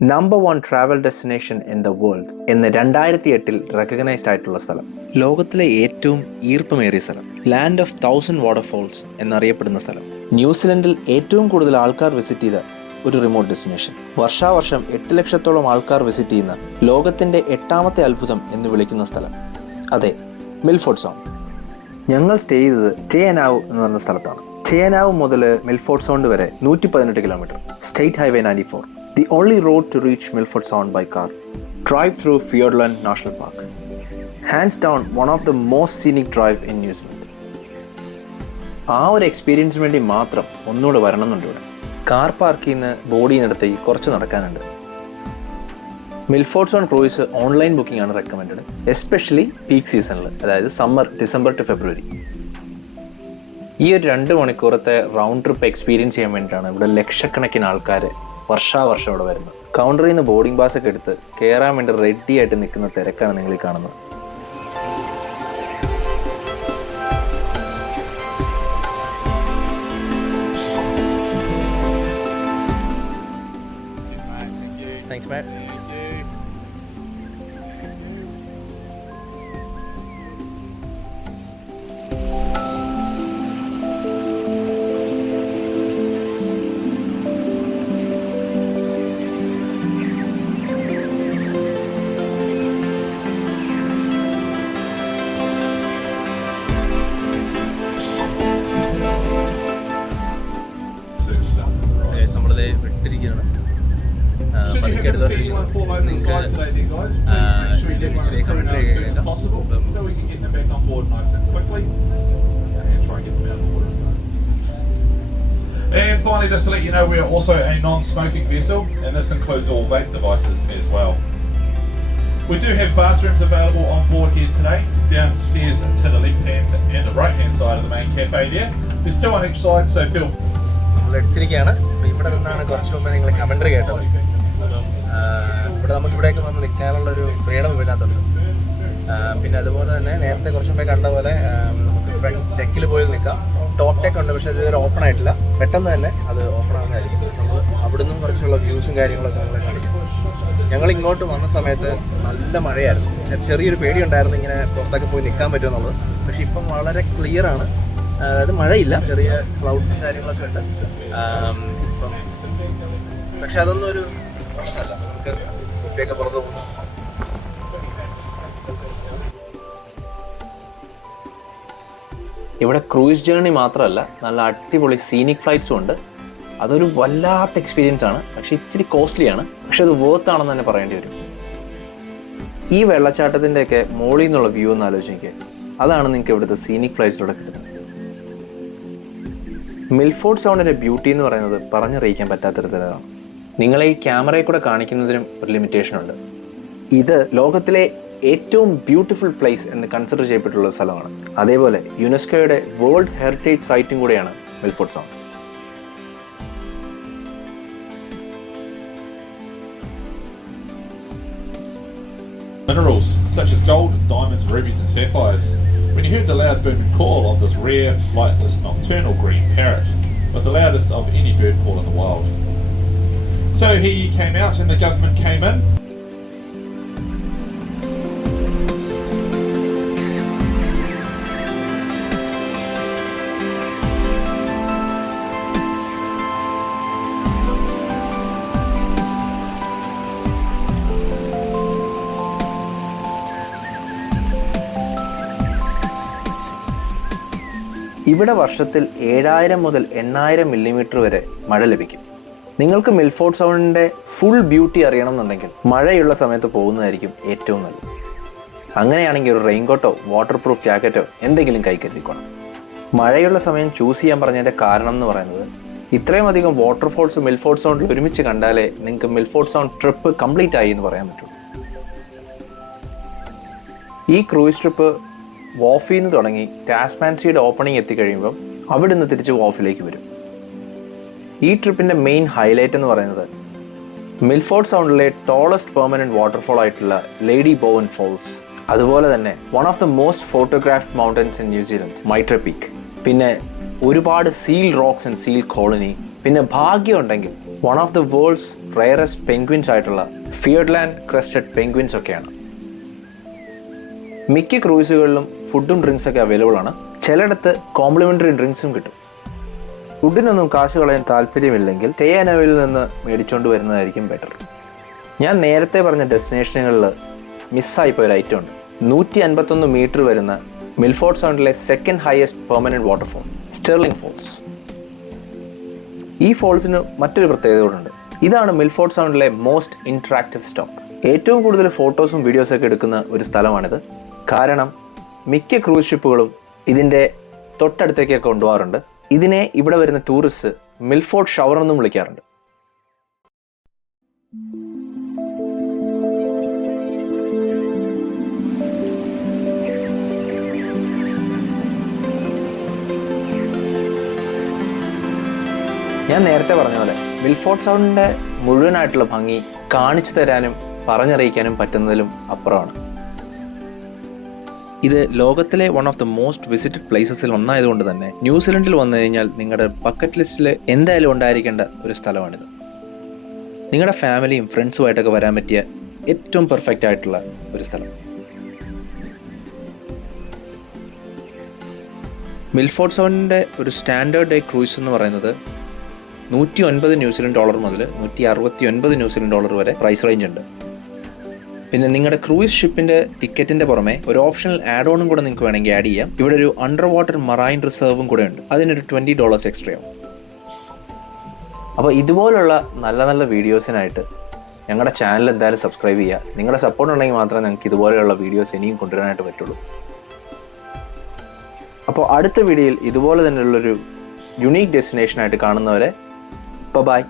Number 1 travel destination in the world എന്ന് 2008 recognised ആയിട്ടുള്ള സ്ഥലം. ലോകത്തിലെ ഏറ്റവും ഈർപ്പമേറിയ സ്ഥലം, ലാൻഡ് ഓഫ് 1000 വാട്ടർഫോൾസ് എന്നറിയപ്പെടുന്ന സ്ഥലം, ന്യൂസിലൻഡിൽ ഏറ്റവും കൂടുതൽ ആൾക്കാർ വിസിറ്റ് ചെയ്ത ഒരു റിമോട്ട് ഡെസ്റ്റിനേഷൻ, വർഷാവർഷം 8 ലക്ഷത്തോളം ആൾക്കാർ വിസിറ്റ് ചെയ്യുന്ന ലോകത്തിന്റെ 8ാമത്തെ അത്ഭുതം എന്ന് വിളിക്കുന്ന സ്ഥലം, അതെ, മിൽഫോർഡ് സൗണ്ട്. ഞങ്ങൾ സ്റ്റേ ചെയ്തത് ടെയനാവ് എന്ന് പറയുന്ന സ്ഥലത്താണ്. ടെയനാവ് മുതൽ മിൽഫോർഡ് സൗണ്ട് വരെ 118 kilometre, state highway 94, the only road to reach Milford Sound by car. Drive through Fiordland National Park. Hands down one of the most scenic drive in New Zealand. ആ ഒരു എക്സ്പീരിയൻസിന് വേണ്ടി മാത്രം ഒന്നുകൂടെ വരണമെന്നുണ്ട് ഇവിടെ. കാർ പാർക്കിൽ നിന്ന് ബോഡിയിനടുത്ത് കുറച്ച് നടക്കാനുണ്ട്. Milford zone cruise online booking ആണ് റെക്കമെൻഡഡ്, എസ്പെഷ്യലി പീക്ക് സീസണിൽ, അതായത് സമ്മർ, ഡിസംബർ ടു ഫെബ്രുവരി. ഈ ഒരു 2 മണിക്കൂറത്തെ റൗണ്ട് ട്രിപ്പ് എക്സ്പീരിയൻസ് ചെയ്യാൻ വേണ്ടിയിട്ടാണ് ഇവിടെ ലക്ഷക്കണക്കിന് ആൾക്കാർ വർഷാവർഷം ഇവിടെ വരുന്നത്. കൗണ്ടറിൽ നിന്ന് ബോർഡിംഗ് പാസ് ഒക്കെ എടുത്ത് കയറാൻ വേണ്ടി റെഡി ആയിട്ട് നിൽക്കുന്ന തിരക്കാണ് നിങ്ങൾ ഈ കാണുന്നത്. Thanks, Matt. And finally, just to let you know, we are also a non-smoking vessel, and this includes all vape devices as well. We do have bathrooms available on board here today, downstairs to the left hand and the right hand side of the main cafe there. There's 2 on each side, so feel. ഇവിടെ നിന്നാണ് കുറച്ച് മുമ്പ് നിങ്ങൾ commentary കേട്ടത്. ഇവിടെ നമുക്ക് ഇവിടേക്ക് വന്ന് നിൽക്കാനുള്ളൊരു ഫ്രീഡം ഇല്ലാത്തുണ്ട്. പിന്നെ അതുപോലെ തന്നെ നേരത്തെ കുറച്ച് മുമ്പേ കണ്ട പോലെ നമുക്ക് ഫ്രണ്ട് ഡെക്കിൽ പോയി നിൽക്കാം. ടോപ്പ് ഡെക്ക് ഉണ്ട്, പക്ഷേ ഇതുവരെ ഓപ്പൺ ആയിട്ടില്ല. പെട്ടെന്ന് തന്നെ അത് ഓപ്പൺ ആവുന്നതായിരിക്കും. നമ്മൾ അവിടുന്ന് കുറച്ചുള്ള വ്യൂസും കാര്യങ്ങളൊക്കെ നിങ്ങളെ കാണിക്കും. ഞങ്ങൾ ഇങ്ങോട്ട് വന്ന സമയത്ത് നല്ല മഴയായിരുന്നു. ചെറിയൊരു പേടിയുണ്ടായിരുന്നു ഇങ്ങനെ പുറത്തൊക്കെ പോയി നിൽക്കാൻ പറ്റുമെന്നുള്ളത്. പക്ഷേ ഇപ്പം വളരെ ക്ലിയർ ആണ്. അതായത് മഴയില്ല, ചെറിയ ക്ലൗഡ്സും കാര്യങ്ങളൊക്കെ ഉണ്ട്. ഇപ്പം പക്ഷെ അതൊന്നും ഒരു പ്രശ്നമല്ല. നമുക്ക് കുട്ടിയൊക്കെ പുറത്ത് പോകുന്നു. ഇവിടെ ക്രൂയിസ് ജേർണി മാത്രമല്ല, നല്ല അടിപൊളി സീനിക് ഫ്ലൈറ്റ്സും ഉണ്ട്. അതൊരു വല്ലാത്ത എക്സ്പീരിയൻസ് ആണ്, പക്ഷെ ഇച്ചിരി കോസ്റ്റ്ലി ആണ്. പക്ഷെ അത് വർത്ത് ആണെന്ന് തന്നെ പറയേണ്ടി വരും. ഈ വെള്ളച്ചാട്ടത്തിൻ്റെയൊക്കെ മോളിൽ നിന്നുള്ള വ്യൂ ഒന്ന് ആലോചിക്കുക. അതാണ് നിങ്ങൾക്ക് ഇവിടുത്തെ സീനിക് ഫ്ലൈറ്റ്സിലൂടെ കിട്ടുന്നത്. മിൽഫോർഡ് സൗണ്ടിൻ്റെ ബ്യൂട്ടി എന്ന് പറയുന്നത് പറഞ്ഞറിയിക്കാൻ പറ്റാത്തരത്തിലാണ്. നിങ്ങളെ ഈ ക്യാമറയിൽ കൂടെ കാണിക്കുന്നതിനും ഒരു ലിമിറ്റേഷൻ ഉണ്ട്. ഇത് ലോകത്തിലെ ഏറ്റവും ബ്യൂട്ടിഫുൾ പ്ലേസ് എന്ന് കൺസിഡർ ചെയ്യപ്പെട്ടുള്ള സ്ഥലമാണ്. അതേപോലെ യുനെസ്കോയുടെ വേൾഡ് ഹെറിറ്റേജ് സൈറ്റും കൂടെയാണ് Milford sound. Minerals such as gold, diamonds, rubies and sapphires. When you heard the loud booming call of this rare, flightless, nocturnal green parrot, with the loudest of any bird call in the world. So he came out and the government came in. ഇവിടെ വർഷത്തിൽ 7000 മുതൽ 8000 millimetre വരെ മഴ ലഭിക്കും. നിങ്ങൾക്ക് Milford സൗണ്ടിൻ്റെ full beauty അറിയണമെന്നുണ്ടെങ്കിൽ മഴയുള്ള സമയത്ത് പോകുന്നതായിരിക്കും ഏറ്റവും നല്ലത്. അങ്ങനെയാണെങ്കിൽ ഒരു റെയിൻകോട്ടോ വാട്ടർ പ്രൂഫ് ജാക്കറ്റോ എന്തെങ്കിലും കൈക്കരുതിക്കോണം. മഴയുള്ള സമയം ചൂസ് ചെയ്യാൻ പറഞ്ഞതിൻ്റെ കാരണം എന്ന് പറയുന്നത്, ഇത്രയും അധികം വാട്ടർഫോൾസ് മിൽഫോർഡ് സൗണ്ടിൽ ഒരുമിച്ച് കണ്ടാലേ നിങ്ങൾക്ക് മിൽഫോർഡ് സൗണ്ട് ട്രിപ്പ് കംപ്ലീറ്റ് ആയി എന്ന് പറയാൻ പറ്റുള്ളൂ. ഈ ക്രൂയിസ് ട്രിപ്പ് വോഫിൽ നിന്ന് തുടങ്ങി ടാസ്മാൻസിയുടെ ഓപ്പണിംഗ് എത്തിക്കഴിയുമ്പോൾ അവിടെ നിന്ന് തിരിച്ച് വോഫിലേക്ക് വരും. ഈ ട്രിപ്പിൻ്റെ മെയിൻ ഹൈലൈറ്റ് എന്ന് പറയുന്നത് മിൽഫോർഡ് സൗണ്ടിലെ ടോളസ്റ്റ് പെർമനന്റ് വാട്ടർഫോൾ ആയിട്ടുള്ള ലേഡി ബോവൻ ഫോൾസ്, അതുപോലെ തന്നെ one of the most photographed mountains in New Zealand Mitre Peak, പിന്നെ ഒരുപാട് seal rocks and seal colony, പിന്നെ ഭാഗ്യം ഉണ്ടെങ്കിൽ one of the world's rarest penguins ആയിട്ടുള്ള ഫിയർഡ്ലാൻഡ് ക്രസ്റ്റഡ് പെൻഗ്വിൻസ് ഒക്കെയാണ്. മിക്ക ക്രൂയിസുകളിലും ഫുഡും ഡ്രിങ്ക്സ് ഒക്കെ അവൈലബിൾ ആണ്. ചിലയിടത്ത് കോംപ്ലിമെൻ്ററി ഡ്രിങ്ക്സും കിട്ടും. ഫുഡിനൊന്നും കാശ് കളയാൻ താല്പര്യമില്ലെങ്കിൽ ടേയാനോയിൽ നിന്ന് മേടിച്ചുകൊണ്ട് വരുന്നതായിരിക്കും ബെറ്റർ. ഞാൻ നേരത്തെ പറഞ്ഞ ഡെസ്റ്റിനേഷനുകളിൽ മിസ്സായിപ്പോയ ഒരു ഐറ്റം ഉണ്ട്. 151 മീറ്റർ വരുന്ന മിൽഫോർഡ് സൗണ്ടിലെ second highest permanent waterfall Stirling Falls. ഈ ഫോൾസിന് മറ്റൊരു പ്രത്യേകത കൂടെ. ഇതാണ് മിൽഫോർഡ് സൗണ്ടിലെ മോസ്റ്റ് ഇന്ററാക്റ്റീവ് സ്റ്റോപ്പ്. ഏറ്റവും കൂടുതൽ ഫോട്ടോസും വീഡിയോസൊക്കെ എടുക്കുന്ന ഒരു സ്ഥലമാണിത്. കാരണം മിക്ക ക്രൂസ് ഷിപ്പുകളും ഇതിൻ്റെ തൊട്ടടുത്തേക്കൊക്കെ കൊണ്ടുപോകാറുണ്ട്. ഇതിനെ ഇവിടെ വരുന്ന ടൂറിസ്റ്റ് മിൽഫോർഡ് ഷവർ എന്നും വിളിക്കാറുണ്ട്. ഞാൻ നേരത്തെ പറഞ്ഞ പോലെ മിൽഫോർഡ് സൗണ്ടിൻ്റെ മുഴുവനായിട്ടുള്ള ഭംഗി കാണിച്ചു തരാനും പറഞ്ഞറിയിക്കാനും പറ്റുന്നതിലും അപ്പുറമാണ്. ഇത് ലോകത്തിലെ one of the most visited പ്ലേസസിൽ ഒന്നായതുകൊണ്ട് തന്നെ ന്യൂസിലൻഡിൽ വന്നു കഴിഞ്ഞാൽ നിങ്ങളുടെ ബക്കറ്റ് ലിസ്റ്റിൽ എന്തായാലും ഉണ്ടായിരിക്കേണ്ട ഒരു സ്ഥലമാണിത്. നിങ്ങളുടെ ഫാമിലിയും ഫ്രണ്ട്സുമായിട്ടൊക്കെ വരാൻ പറ്റിയ ഏറ്റവും പെർഫെക്റ്റ് ആയിട്ടുള്ള ഒരു സ്ഥലം. മിൽഫോർഡ് സൗണ്ടിൻ്റെ ഒരു സ്റ്റാൻഡേർഡ് ഡേ ക്രൂയിസ് എന്ന് പറയുന്നത് $109 മുതൽ $169 വരെ പ്രൈസ് റേഞ്ച് ഉണ്ട്. പിന്നെ നിങ്ങളുടെ ക്രൂയിസ് ഷിപ്പിൻ്റെ ടിക്കറ്റിൻ്റെ പുറമെ ഒരു ഓപ്ഷണൽ ആഡ് ഓണും കൂടെ നിങ്ങൾക്ക് വേണമെങ്കിൽ ആഡ് ചെയ്യാം. ഇവിടെ ഒരു അണ്ടർ വാട്ടർ മറൈൻ റിസർവും കൂടെ ഉണ്ട്. അതിനൊരു $20 എക്സ്ട്രാ ആവും. അപ്പോൾ ഇതുപോലുള്ള നല്ല നല്ല വീഡിയോസിനായിട്ട് ഞങ്ങളുടെ ചാനൽ എന്തായാലും സബ്സ്ക്രൈബ് ചെയ്യുക. നിങ്ങളുടെ സപ്പോർട്ട് ഉണ്ടെങ്കിൽ മാത്രമേ ഞങ്ങൾക്ക് ഇതുപോലെയുള്ള വീഡിയോസ് ഇനിയും കൊണ്ടുവരാനായിട്ട് പറ്റുള്ളൂ. അപ്പോൾ അടുത്ത വീഡിയോയിൽ ഇതുപോലെ തന്നെയുള്ളൊരു യുണീക്ക് ഡെസ്റ്റിനേഷനായിട്ട് കാണുന്നവരെ ബൈ.